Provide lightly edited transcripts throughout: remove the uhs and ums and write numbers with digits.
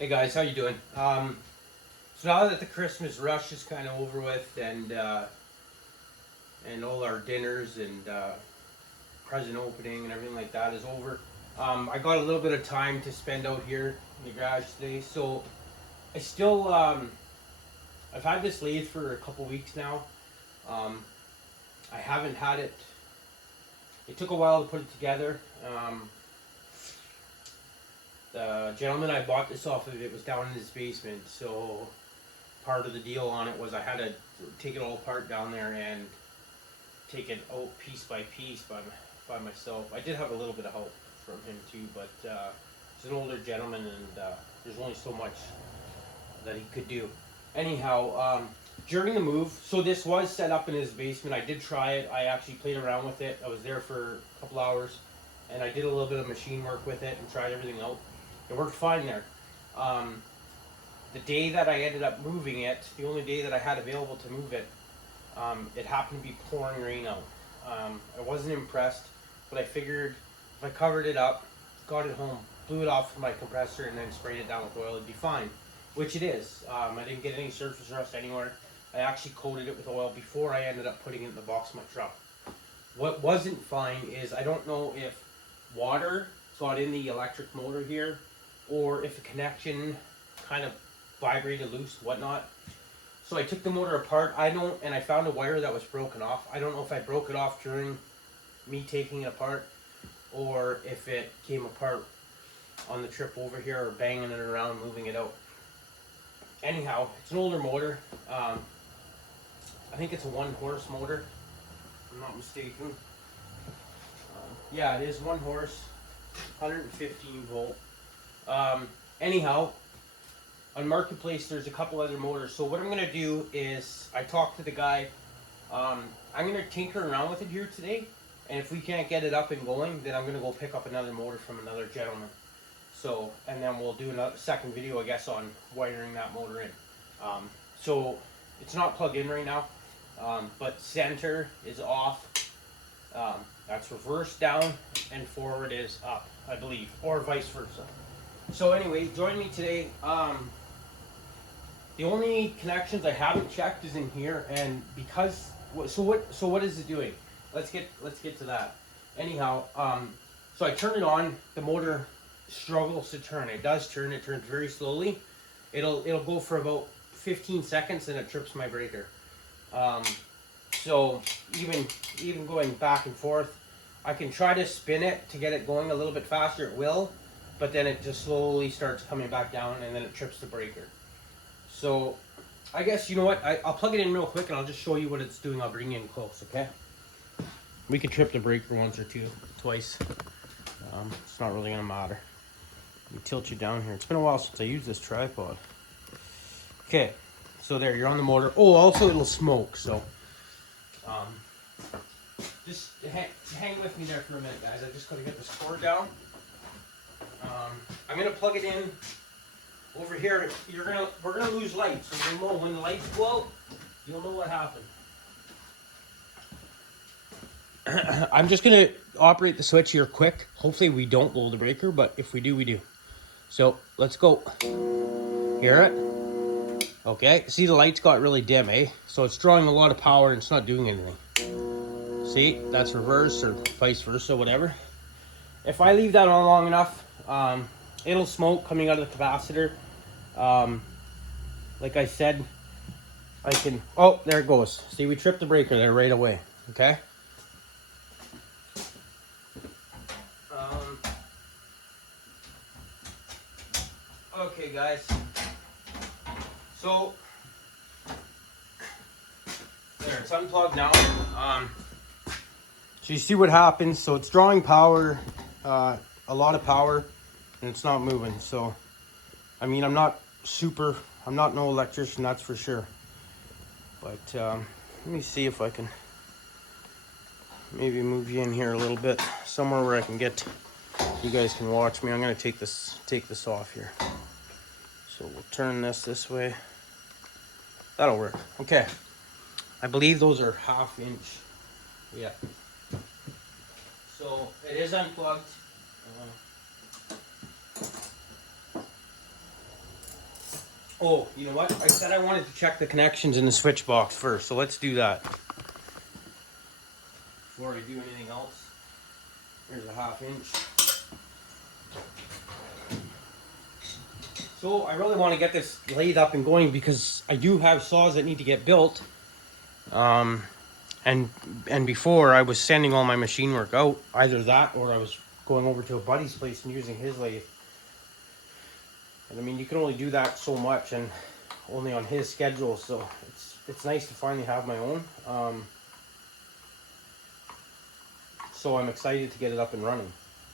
Hey guys, how you doing? So now that the Christmas rush is kind of over with, and all our dinners and present opening and everything like that is over, I got a little bit of time to spend out here in the garage today. So I still I've had this lathe for a couple weeks now. Um, I haven't had it. It took a while to put it together. The gentleman I bought this off of, it was down in his basement, so part of the deal on it was I had to take it all apart down there and take it out piece by piece by myself. I did have a little bit of help from him too, but he's an older gentleman and there's only so much that he could do. Anyhow, during the move, so this was set up in his basement. I did try it. I actually played around with it. I was there for a couple hours and I did a little bit of machine work with it and tried everything out. It worked fine there. The day that I ended up moving it, the only day that I had available to move it, it happened to be pouring rain out. I wasn't impressed, but I figured if I covered it up, got it home, blew it off with my compressor, and then sprayed it down with oil, it'd be fine. Which it is. I didn't get any surface rust anywhere. I actually coated it with oil before I ended up putting it in the box of my truck. What wasn't fine is I don't know if water got in the electric motor here, or if a connection kind of vibrated loose, whatnot. So I took the motor apart. And I found a wire that was broken off. I don't know if I broke it off during me taking it apart, or if it came apart on the trip over here, or banging it around, moving it out. Anyhow, it's an older motor. I think it's a 1-horse motor, if I'm not mistaken. Yeah, it is 1 horse, 115 volt. Anyhow, on Marketplace, there's a couple other motors. So what I'm going to do is, I talked to the guy. I'm going to tinker around with it here today. And if we can't get it up and going, then I'm going to go pick up another motor from another gentleman. So, and then we'll do another second video, I guess, on wiring that motor in. So, it's not plugged in right now. But center is off. That's reverse down, and forward is up, I believe. Or vice versa. So anyway, join me today. The only connections I haven't checked is in here, and because so what is it doing? Let's get to that. Anyhow, so I turn it on. The motor struggles to turn. It does turn. It turns very slowly. It'll go for about 15 seconds, and it trips my breaker. So even going back and forth, I can try to spin it to get it going a little bit faster. It will. But then it just slowly starts coming back down, and then it trips the breaker. So, I guess, you know what, I'll plug it in real quick, and I'll just show you what it's doing. I'll bring you in close, okay? We could trip the breaker once or twice. It's not really going to matter. Let me tilt you down here. It's been a while since I used this tripod. Okay, so there, you're on the motor. Oh, also it'll smoke, so just hang with me there for a minute, guys. I just got to get this cord down. I'm gonna plug it in over here. We're gonna lose light, so you'll know when the lights go out. You'll know what happened. I'm just gonna operate the switch here quick. Hopefully we don't blow the breaker, but if we do, we do. So let's go. Hear it? Okay. See, the lights got really dim, eh? So it's drawing a lot of power and it's not doing anything. See, that's reverse or vice versa, whatever. If I leave that on long enough, it'll smoke coming out of the capacitor. Like I said, I can... Oh, there it goes. See, we tripped the breaker there right away. Okay? Okay, guys. So, there, it's unplugged now. So you see what happens. So it's drawing power, a lot of power, and it's not moving. So, I mean, I'm not no electrician, that's for sure. But let me see if I can maybe move you in here a little bit, somewhere where I can get, you guys can watch me. I'm gonna take this off here. So we'll turn this way. That'll work. Okay. I believe those are 1/2 inch. Yeah. So it is unplugged. Oh, you know what? I said I wanted to check the connections in the switch box first, so let's do that. Before I do anything else, here's a 1/2 inch. So I really want to get this lathe up and going because I do have saws that need to get built. And before I was sending all my machine work out, either that or I was going over to a buddy's place and using his lathe. And I mean, you can only do that so much and only on his schedule, so it's nice to finally have my own. So I'm excited to get it up and running.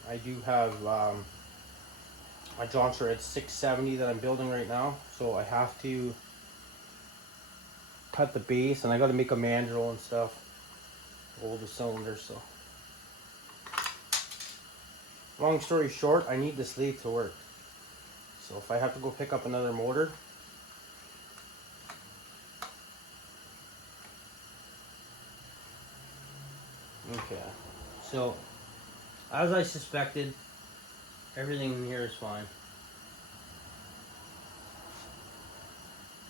I do have a Johnson at 670 that I'm building right now, so I have to cut the base and I got to make a mandrel and stuff, hold the cylinders. So long story short, I need this lathe to work. So if I have to go pick up another motor, okay. So as I suspected, everything in here is fine.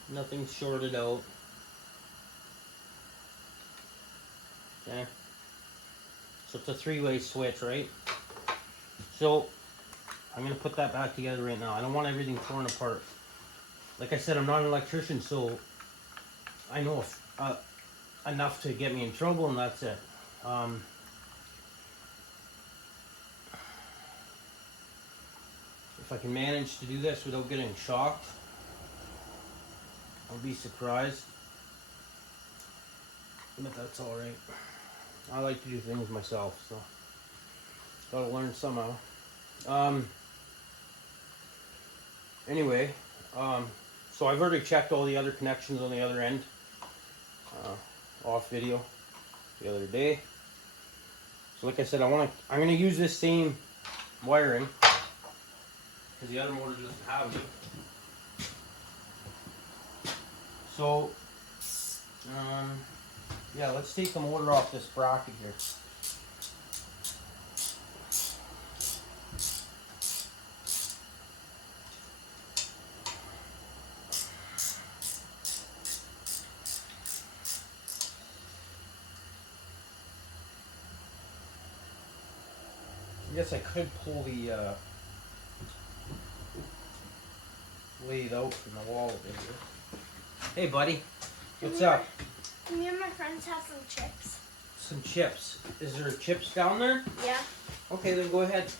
Nothing's shorted out. Okay. So it's a 3-way switch, right? So I'm gonna put that back together right now. I don't want everything torn apart. Like I said, I'm not an electrician, so I know enough to get me in trouble, and that's it. If I can manage to do this without getting shocked, I'll be surprised. But that's alright. I like to do things myself, so gotta learn somehow. Anyway, so I've already checked all the other connections on the other end off video the other day. So like I said, I'm gonna use this same wiring because the other motor doesn't have it. So yeah, let's take the motor off this bracket here. I guess I could pull the lathe out from the wall over here. Hey buddy, what's up? Me and my friends have some chips. Some chips. Is there chips down there? Yeah. Okay, then go ahead.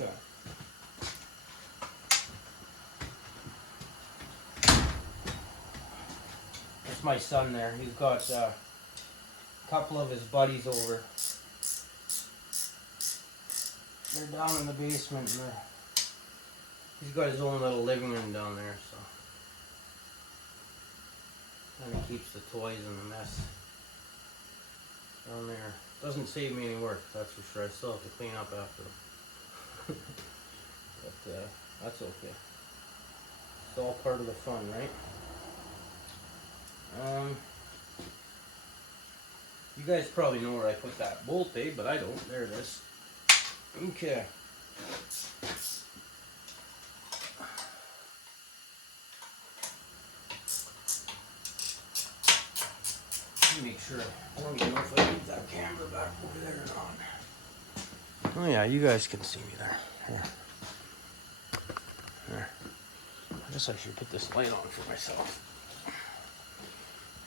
Okay. That's my son there. He's got a couple of his buddies over. They're down in the basement. And he's got his own little living room down there, so kind of keeps the toys and the mess down there. Doesn't save me any work, that's for sure. I still have to clean up after them. But that's okay. It's all part of the fun, right? You guys probably know where I put that bolt, eh? But I don't. There it is. Okay. Let me make sure. I don't even know if I need that camera back over there or not. Oh yeah, you guys can see me there. Here. There. I guess I should put this light on for myself.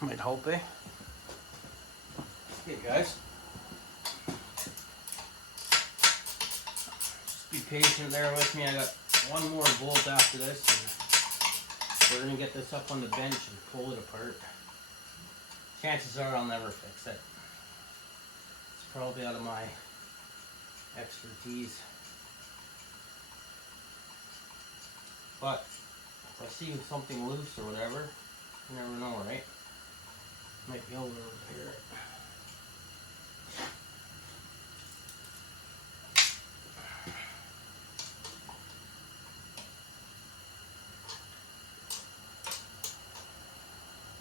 Might help, eh? Okay, guys. Just be patient there with me. I got one more bolt after this, and we're gonna get this up on the bench and pull it apart. Chances are I'll never fix it. It's probably out of my expertise. But if I see something loose or whatever, you never know, right? Might be able to repair it.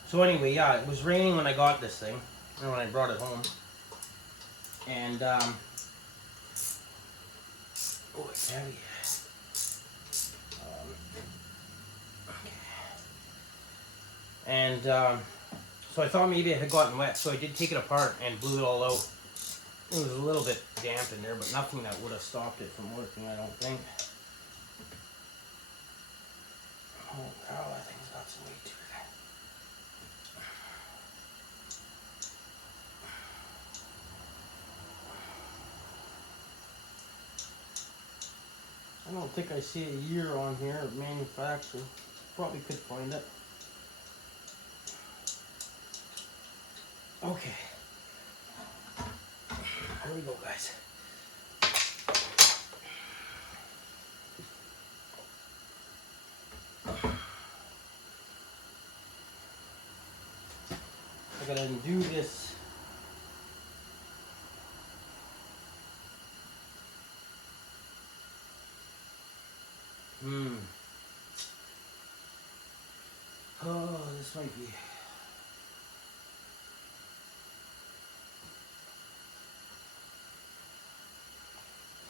So anyway, yeah, it was raining when I got this thing, or when I brought it home. And, oh, it's heavy. And so I thought maybe it had gotten wet, so I did take it apart and blew it all out. It was a little bit damp in there, but nothing that would have stopped it from working, I don't think. Oh, wow, that thing's got some weight to it. I don't think I see a year on here of manufacture. Probably could find it. Okay. Here we go, guys. I gotta undo this. Oh, this might be.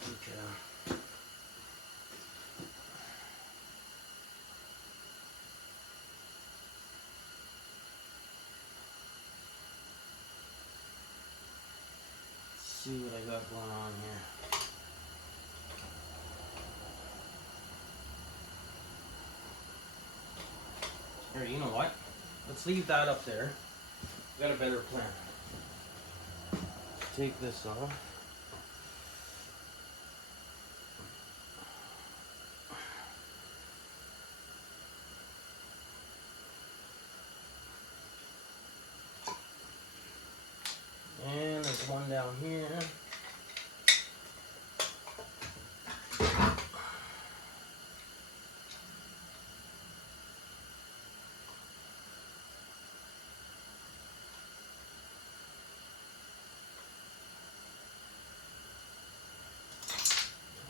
Okay. Let's see what I got going on here. Here, you know what? Let's leave that up there. I got a better plan. Take this off. And there's one down here.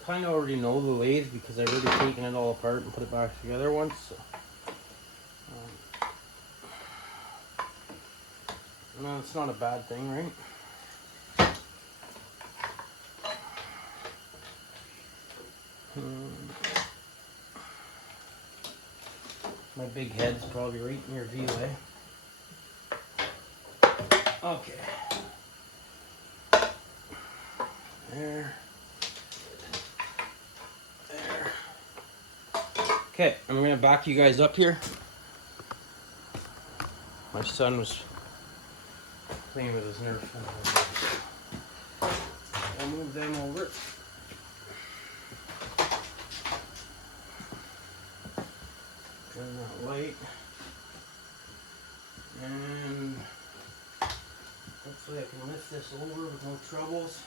Kind of already know the lathe because I've already taken it all apart and put it back together once. So. No, it's not a bad thing, right? My big head's probably right in your view, eh? Okay. There. There. Okay, I'm gonna back you guys up here. My son was playing with his Nerf. I'll move them over. Turn that light. And hopefully I can lift this over with no troubles.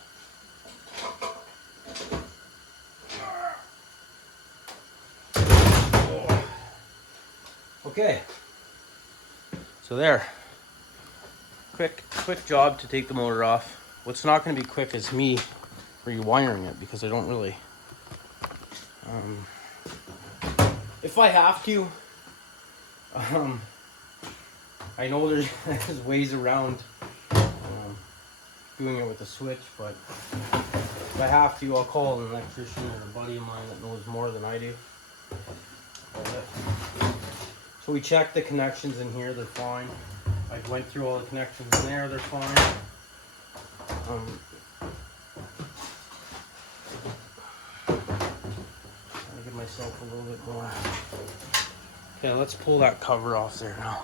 Okay. So there. Quick job to take the motor off. What's not going to be quick is me rewiring it because I don't really. If I have to, I know there's ways around doing it with a switch, but if I have to, I'll call an electrician or a buddy of mine that knows more than I do. So we checked the connections in here, they're fine. I went through all the connections in there, they're fine. I'll give myself a little bit more. Okay, let's pull that cover off there now.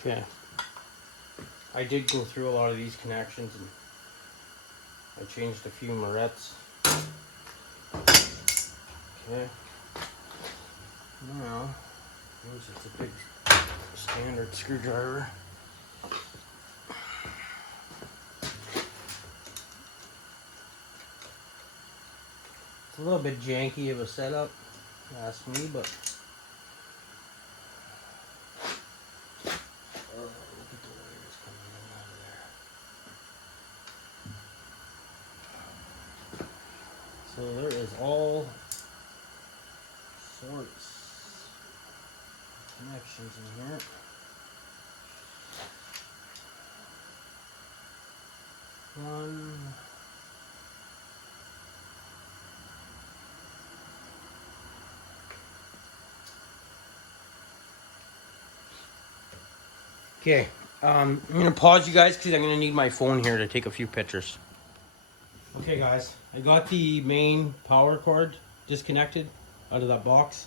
Okay, I did go through a lot of these connections and I changed a few morettes. Okay, now here's just a big standard screwdriver. It's a little bit janky of a setup, ask me, but So there is all sorts of connections in here. One. Okay, I'm gonna pause you guys because I'm gonna need my phone here to take a few pictures. Okay guys, I got the main power cord disconnected out of that box.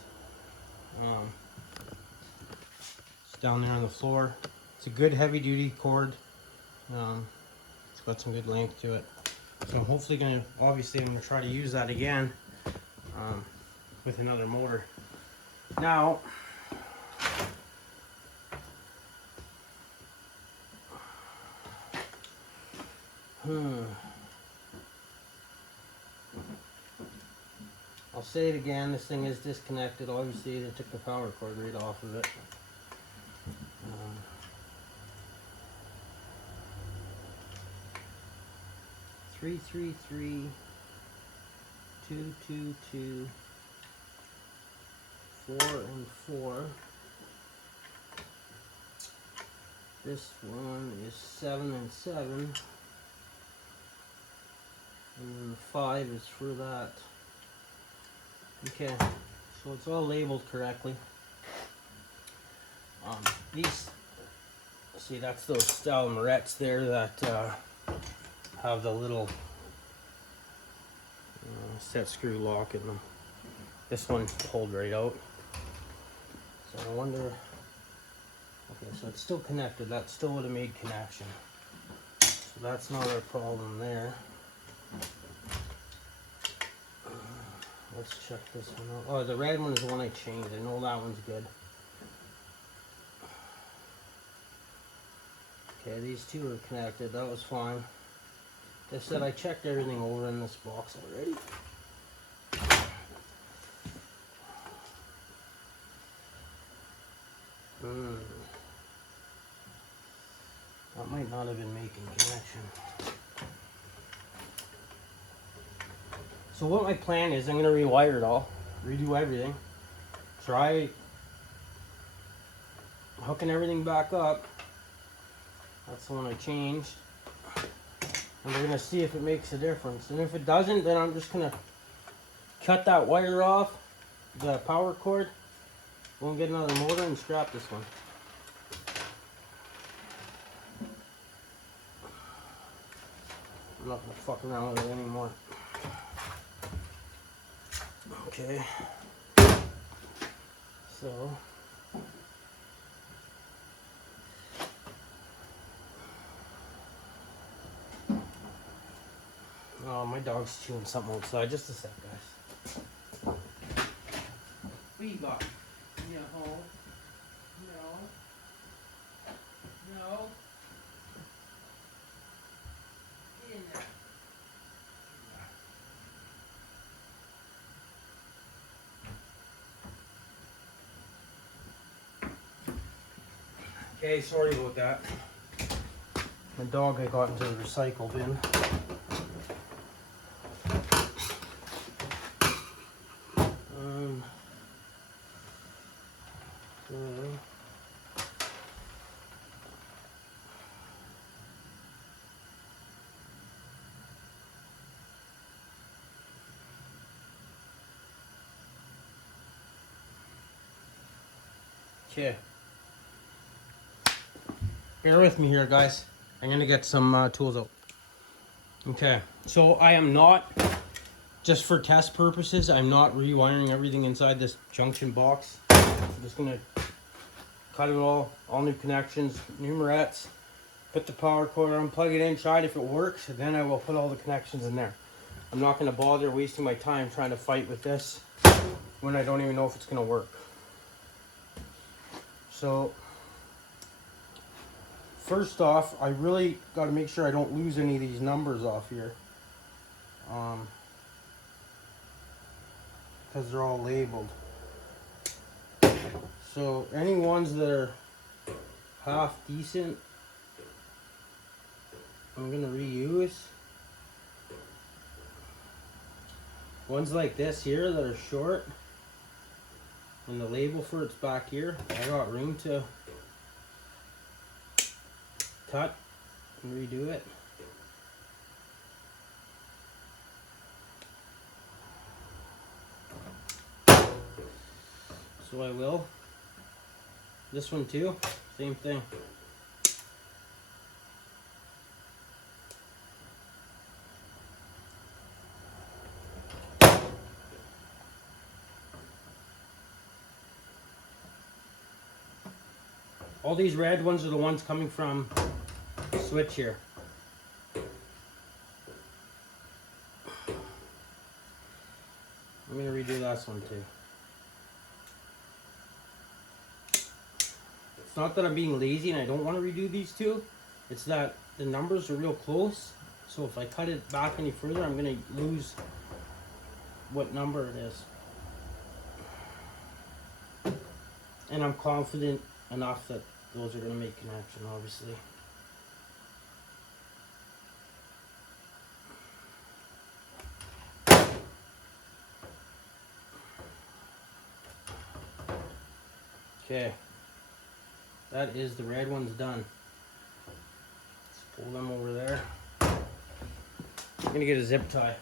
It's down there on the floor. It's a good heavy duty cord. It's got some good length to it. So I'm hopefully I'm gonna try to use that again with another motor. Now, I'll say it again, this thing is disconnected. Obviously they took the power cord right off of it. 333 222 4 and 4. This one is 7 and 7. And then the 5 is for that. Okay, so it's all labeled correctly. These, see, that's those style morettes there that have the little set screw lock in them. This one pulled right out. So I wonder, okay, so it's still connected. That still would have made connection. So that's not our problem there. Let's check this one out. Oh, the red one is the one I changed. I know that one's good. Okay, these two are connected. That was fine. They said I checked everything over in this box already. That might not have been making connection. So what my plan is, I'm going to rewire it all, redo everything, try hooking everything back up. That's the one I changed. And we're going to see if it makes a difference. And if it doesn't, then I'm just going to cut that wire off, the power cord. We'll get another motor and scrap this one. I'm not going to fuck around with it anymore. Okay. So. Oh, my dog's chewing something outside. Just a sec, guys. What you got? No. No. No. Get in there. Okay, sorry about that. My dog I got into the recycle bin. Okay. Bear with me here, guys. I'm gonna get some tools out. Okay, so I am not, just for test purposes, I'm not rewiring everything inside this junction box. I'm just gonna cut it all new connections, new morettes, put the power cord on, plug it in, try it if it works, and then I will put all the connections in there. I'm not gonna bother wasting my time trying to fight with this when I don't even know if it's gonna work. So, first off, I really got to make sure I don't lose any of these numbers off here. Because they're all labeled. So, any ones that are half decent, I'm going to reuse. Ones like this here that are short, and the label for it's back here, I got room to cut and redo it. So I will. This one too, same thing. All these red ones are the ones coming from the switch here. I'm gonna redo this one too. It's not that I'm being lazy and I don't want to redo these two. It's that the numbers are real close. So if I cut it back any further, I'm gonna lose what number it is. And I'm confident enough that those are gonna make connection, obviously. Okay. That is the red one's done. Let's pull them over there. I'm gonna get a zip tie.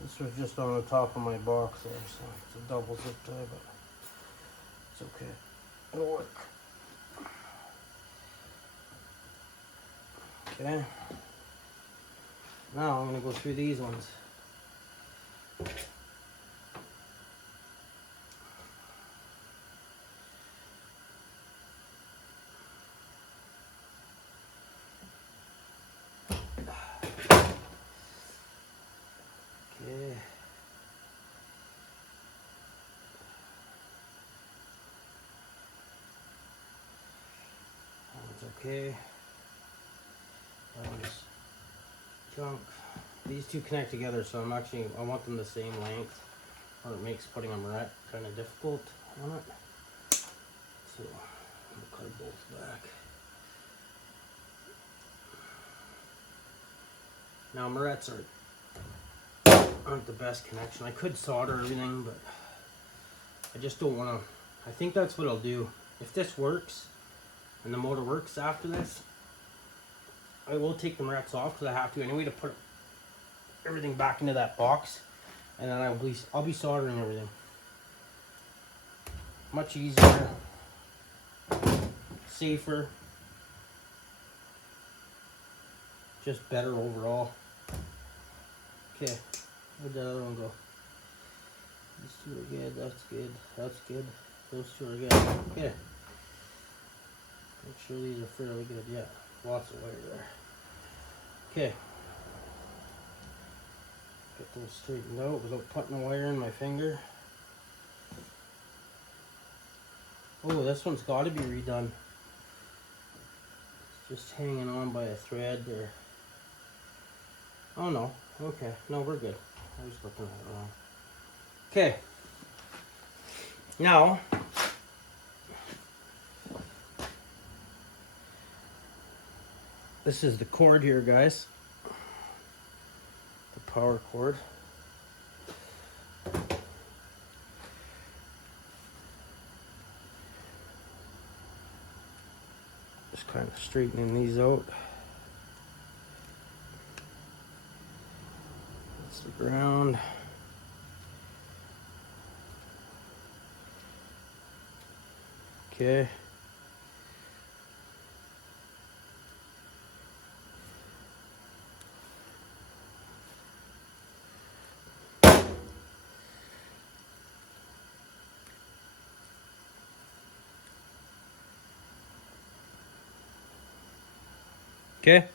This was just on the top of my box there, so it's a double zip tie, but it's okay. It'll work. Okay. Now I'm gonna go through these ones. Okay. That one's okay. That one's junk. These two connect together, so I want them the same length, or it makes putting them right kind of difficult on it. So I'll cut both back. Now Morettes aren't the best connection. I could solder everything, but I just don't want to. I think that's what I'll do. If this works and the motor works after this, I will take the Morettes off because I have to anyway to put everything back into that box, and then I'll be soldering everything. Much easier, safer, just better overall. Okay, where'd the other one go? These two are good, that's good, that's good. Those two are good. Okay. Make sure these are fairly good, yeah. Lots of wire there. Okay. Get those straightened out without putting the wire in my finger. Oh, this one's got to be redone. It's just hanging on by a thread there. Oh no, okay, no, we're good. I was looking at it wrong. Okay, now this is the cord here, guys. The power cord. Just kind of straightening these out. That's the ground. Okay. Okay.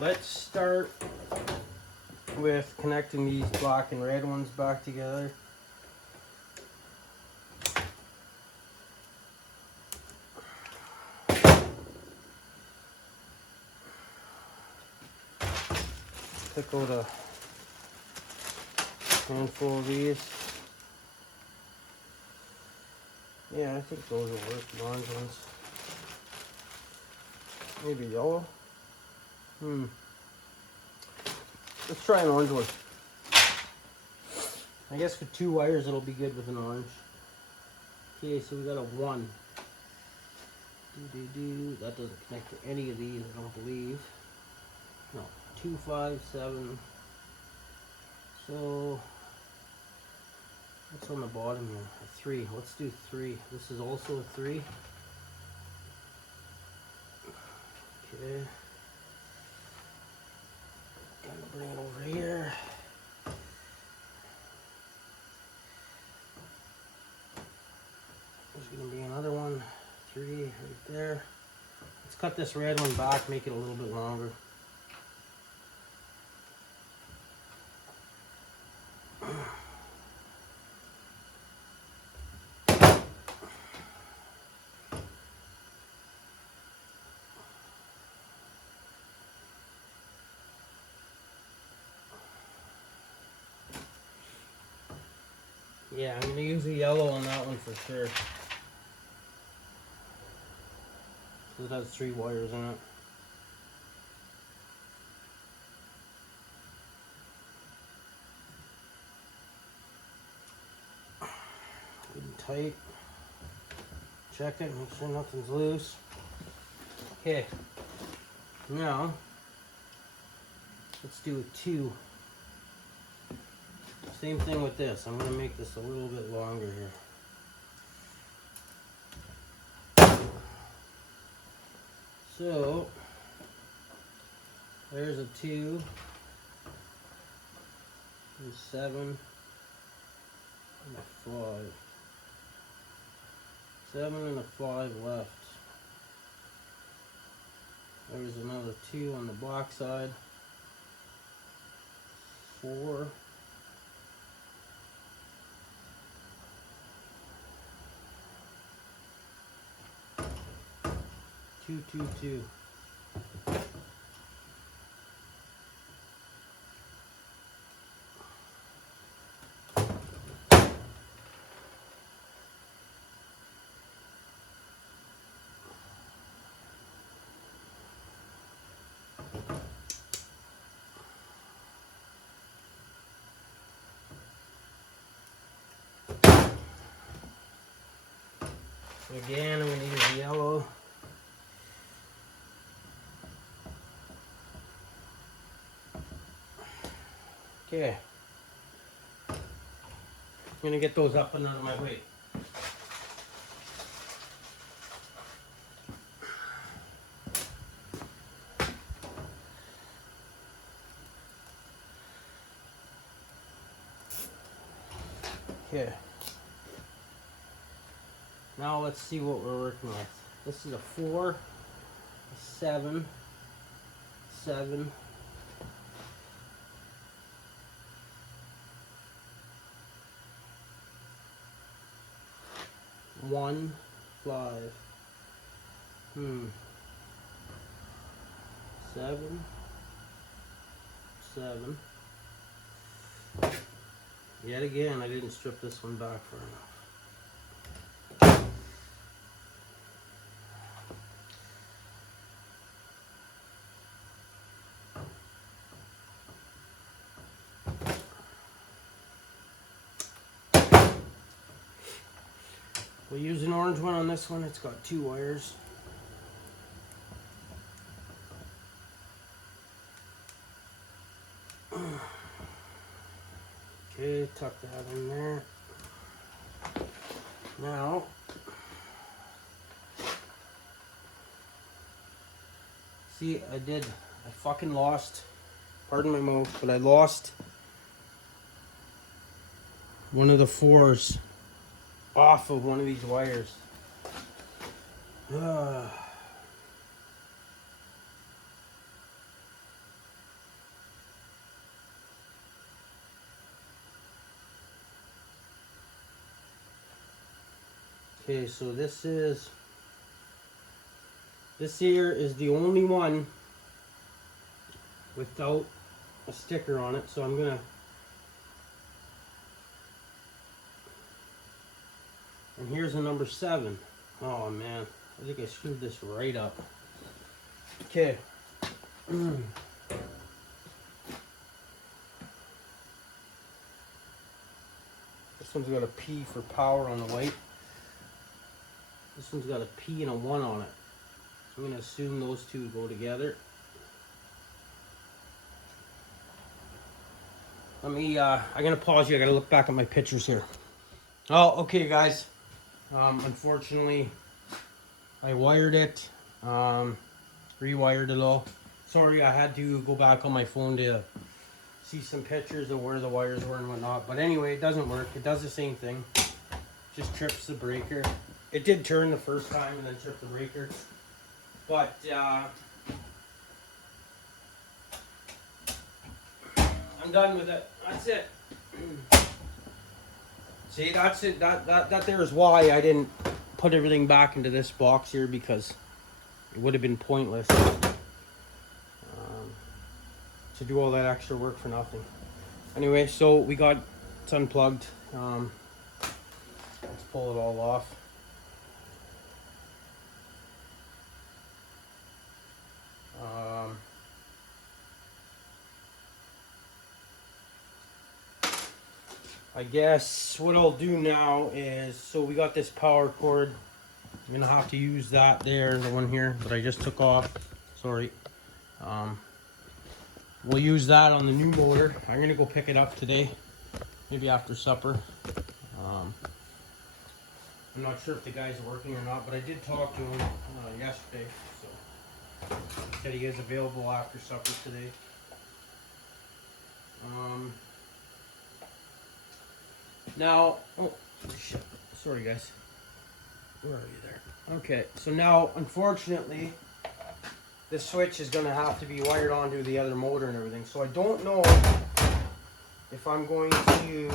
Let's start with connecting these black and red ones back together. pick out a handful of these. Yeah, I think those will work, the orange ones. Maybe yellow. Let's try an orange one. I guess with 2 wires it'll be good with an orange. Okay, so we got a 1. That doesn't connect to any of these, I don't believe. No, 2, 5, 7. So what's on the bottom here? A 3. Let's do 3. This is also a 3. Okay. Gonna bring it over here. There's gonna be another one. 3 right there. Let's cut this red one back, make it a little bit longer. Yeah, I'm gonna use a yellow on that one for sure. So it has 3 wires in it. Good and tight. Check it, make sure nothing's loose. Okay, now let's do a 2. Same thing with this. I'm going to make this a little bit longer here. So there's a 2, there's 7, and a 5. 7 and a 5 left. There's another 2 on the black side. 4. 2, 2, 2. Again, I'm going to use yellow. Okay. I'm going to get those up and out of my way. Okay. Now let's see what we're working with. This is a 4, a 7, 7, 1, 5. 7, 7. Yet again, I didn't strip this one back far enough. We'll use an orange one on this one. It's got 2 wires. Okay, tuck that in there. Now, see, I fucking lost, pardon my mouth, but I lost one of the 4s off of one of these wires. Okay, so this here is the only one without a sticker on it, so I'm gonna. And here's a number 7. Oh man, I think I screwed this right up. Okay. This one's got a P for power on the light. This one's got a P and a 1 on it. I'm going to assume those two go together. Let me, I'm going to pause you. I got to look back at my pictures here. Oh, okay, guys. Unfortunately, I wired it, rewired it all. Sorry, I had to go back on my phone to see some pictures of where the wires were and whatnot. But anyway, it doesn't work. It does the same thing. Just trips the breaker. It did turn the first time and then tripped the breaker. But I'm done with it. That's it. See, that's it. That there is why I didn't put everything back into this box here, because it would have been pointless to do all that extra work for nothing. Anyway, so we got it's unplugged. Let's pull it all off. I guess what I'll do now is, so we got this power cord. I'm gonna have to use that there, the one here that I just took off. Sorry. We'll use that on the new motor. I'm gonna go pick it up today, maybe after supper. I'm not sure if the guys are working or not, but I did talk to him yesterday, so he said he is available after supper today. Now, oh shit, sorry guys. Where are you there? Okay, so now, unfortunately, this switch is gonna have to be wired onto the other motor and everything. So I don't know if I'm going to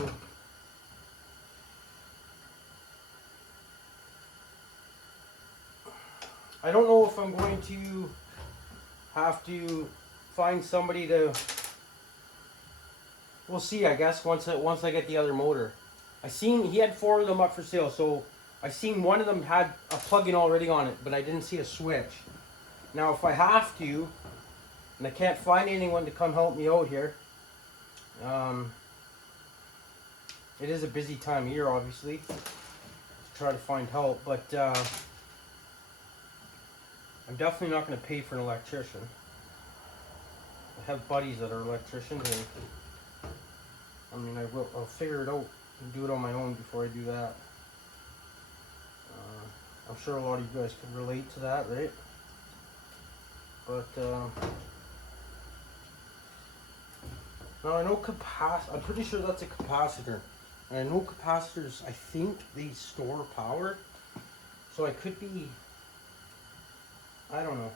have to find somebody to. We'll see, I guess, once I get the other motor. I seen he had 4 of them up for sale, so I seen one of them had a plug-in already on it, but I didn't see a switch. Now, if I have to, and I can't find anyone to come help me out here, it is a busy time of year, obviously, to try to find help, but I'm definitely not going to pay for an electrician. I have buddies that are electricians, and I mean, I'll figure it out and do it on my own before I do that. I'm sure a lot of you guys can relate to that, right? But now I know I'm pretty sure that's a capacitor. And I know capacitors, I think they store power. So I could be, I don't know.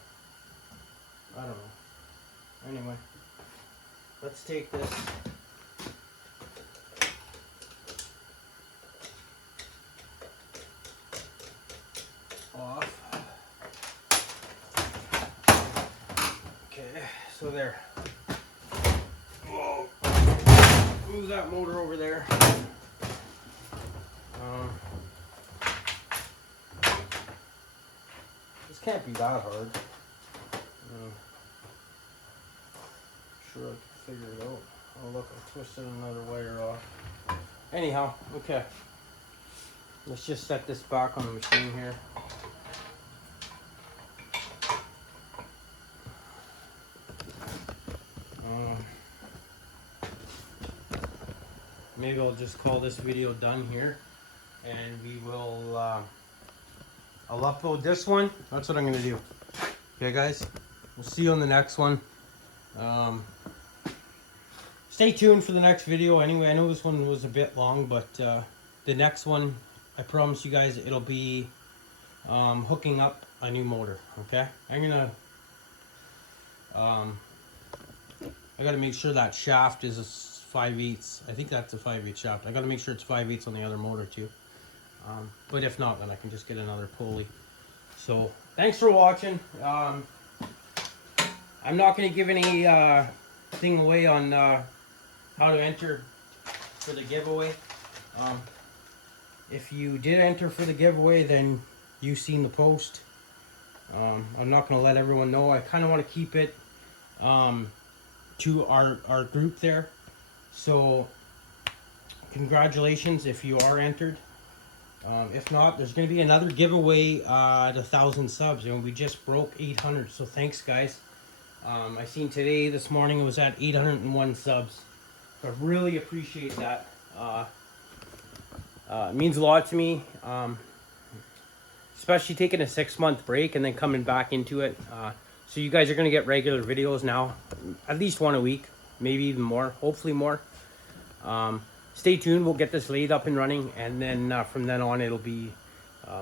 Anyway, let's take this. Off. Okay, so there. Whoa. Move that motor over there. This can't be that hard. Sure I can figure it out. Oh look, I twisted another wire off. Anyhow, okay. Let's just set this back on the machine here. Maybe I'll just call this video done here, and we will I'll upload this one. That's what I'm gonna do. Okay guys, we'll see you on the next one. Stay tuned for the next video. Anyway, I know this one was a bit long, but the next one, I promise you guys, it'll be hooking up a new motor. Okay, I'm gonna I gotta make sure that shaft is a 5/8. I think that's a 5/8 shaft. I gotta make sure it's 5/8 on the other motor too. But if not, then I can just get another pulley. So thanks for watching. I'm not gonna give any thing away on how to enter for the giveaway. If you did enter for the giveaway, then you've seen the post. I'm not going to let everyone know. I kind of want to keep it to our group there. So congratulations if you are entered. If not, there's going to be another giveaway at 1,000 subs, and we just broke 800. So thanks, guys. I seen today, this morning, it was at 801 subs. So I really appreciate that. It means a lot to me, especially taking a 6-month break and then coming back into it. So you guys are going to get regular videos now, at least one a week, maybe even more, hopefully more. Stay tuned, we'll get this lathe up and running, and then from then on it'll be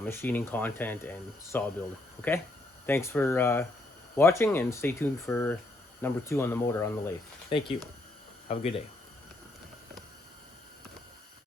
machining content and saw building. Okay, thanks for watching, and stay tuned for number 2 on the motor on the lathe. Thank you, have a good day.